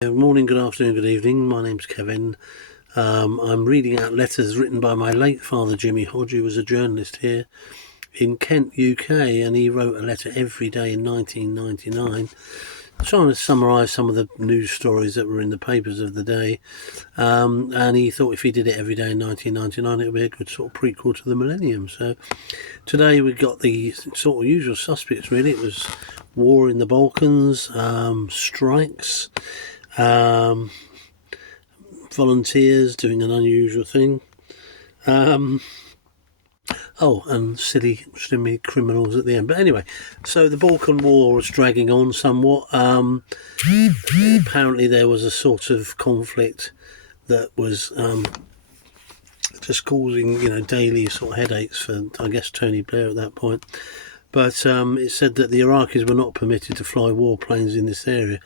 Good morning, good afternoon, good evening. My name's Kevin. I'm reading out letters written by my late father, Jimmy Hodge, who was a journalist here in Kent, UK, and he wrote a letter every day in 1999, trying to summarise some of the news stories that were in the papers of the day. And he thought if he did it every day in 1999, it would be a good sort of prequel to the millennium. So today we got the sort of usual suspects, really. It was war in the Balkans, strikes, volunteers doing an unusual thing. And silly criminals at the end. But anyway, so the Balkan War was dragging on somewhat. Apparently there was a sort of conflict that was just causing, daily sort of headaches for, I guess, Tony Blair at that point. But it said that the Iraqis were not permitted to fly warplanes in this area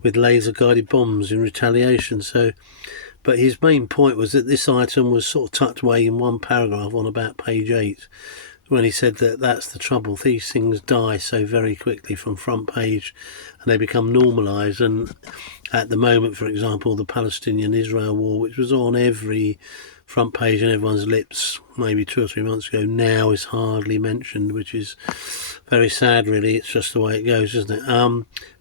with laser-guided bombs in retaliation. But his main point was that this item was sort of tucked away in one paragraph on about page 8, when he said that that's the trouble. These things die so very quickly from front page and they become normalised. And at the moment, for example, the Palestinian-Israel war, which was on every front page and everyone's lips maybe 2 or 3 months ago, now is hardly mentioned, which is very sad, really. It's just the way it goes, isn't it?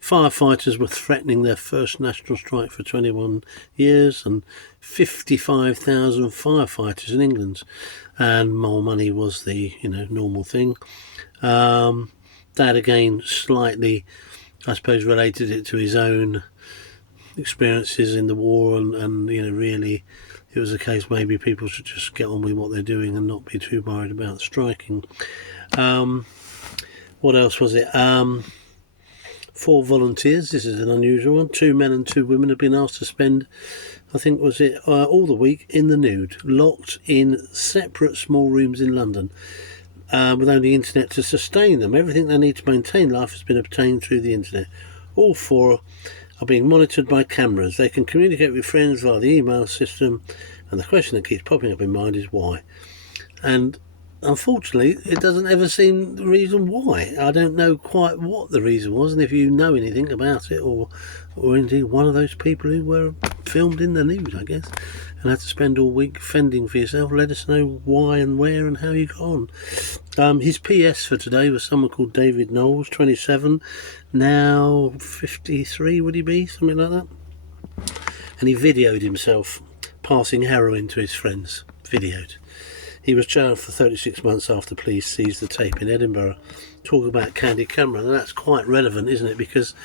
Firefighters were threatening their first national strike for 21 years and 55,000 firefighters in England, and more money was the normal thing. Dad again slightly, I suppose, related it to his own experiences in the war, and really it was a case maybe people should just get on with what they're doing and not be too worried about striking. What else was it? 4 volunteers, this is an unusual one, 2 men and 2 women have been asked to spend, I think was it, all the week in the nude, locked in separate small rooms in London, with only internet to sustain them. Everything they need to maintain life has been obtained through the internet. All 4 are being monitored by cameras. They can communicate with friends via the email system, and the question that keeps popping up in mind is why. And unfortunately, it doesn't ever seem the reason why. I don't know quite what the reason was, and if you know anything about it, or indeed one of those people who were filmed in the nude, I guess, and had to spend all week fending for yourself, let us know why and where and how you got on. His PS for today was someone called David Knowles, 27, now 53, would he be? Something like that. And he videoed himself passing heroin to his friends. Videoed. He was jailed for 36 months after police seized the tape in Edinburgh. Talk about candid camera, and that's quite relevant, isn't it? Because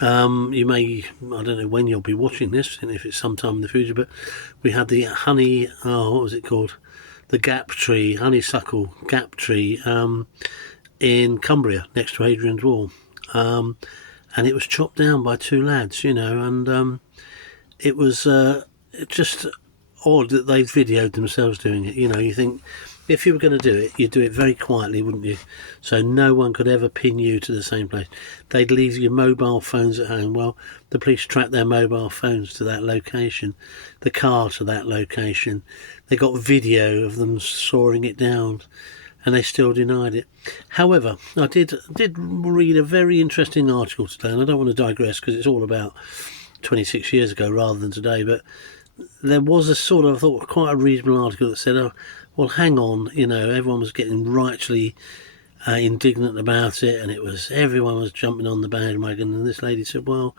you may, I don't know when you'll be watching this, and if it's sometime in the future, but we had the what was it called? The gap tree, honeysuckle gap tree in Cumbria, next to Hadrian's Wall. And it was chopped down by 2 lads, and it was just odd that they videoed themselves doing it. You think if you were going to do it, you'd do it very quietly, wouldn't you? So no one could ever pin you to the same place. They'd leave your mobile phones at home. Well, the police tracked their mobile phones to that location, the car to that location. They got video of them sawing it down, and they still denied it. However, I did read a very interesting article today, and I don't want to digress because it's all about 26 years ago rather than today, but there was a sort of, I thought, quite a reasonable article that said, oh, well, hang on, everyone was getting rightly indignant about it, and everyone was jumping on the bandwagon, and this lady said, well,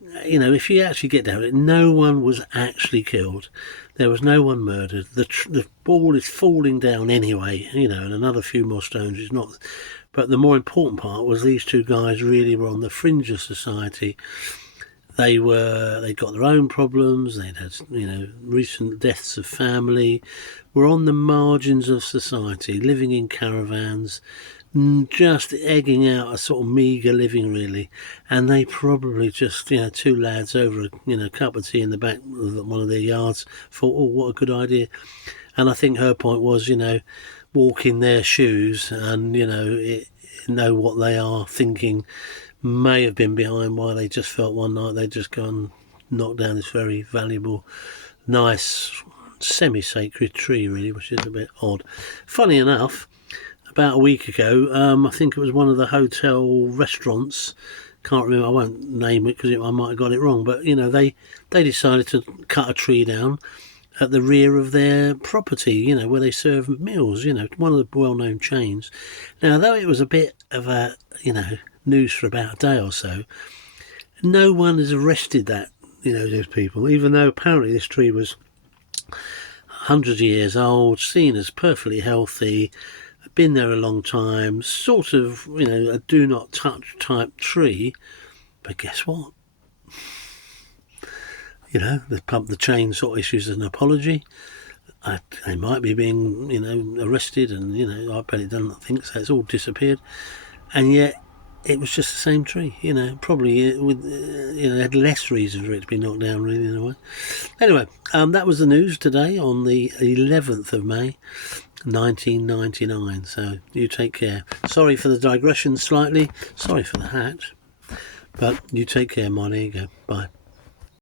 if you actually get down to it, no one was actually killed. There was no one murdered. The ball is falling down anyway, and another few more stones is not. But the more important part was these 2 guys really were on the fringe of society. They'd got their own problems, they'd had, recent deaths of family, were on the margins of society, living in caravans, just egging out a sort of meagre living, really. And they probably just, 2 lads over a cup of tea in the back of one of their yards thought, oh, what a good idea. And I think her point was, walk in their shoes and, know what they are thinking may have been behind why they just felt one night they'd just go and knock down this very valuable, nice, semi-sacred tree, really, which is a bit odd. Funny enough, about a week ago, I think it was one of the hotel restaurants can't remember, I won't name it because I might have got it wrong, but you know, they decided to cut a tree down at the rear of their property, you know, where they serve meals, you know, one of the well-known chains. Now, though it was a bit of a, you know, news for about a day or so, no one has arrested those people, even though apparently this tree was hundreds of years old, seen as perfectly healthy, been there a long time, sort of, you know, a do not touch type tree. But guess what? You know, the chain sort of issues an apology. They might be being, you know, arrested, and you know, I bet it doesn't think so. It's all disappeared, and yet it was just the same tree. You know, probably with had less reason for it to be knocked down, really, in a way. Anyway, that was the news today on the 11th of May, 1999. So you take care. Sorry for the digression slightly. Sorry for the hat, but you take care, Mon. There you go. Bye.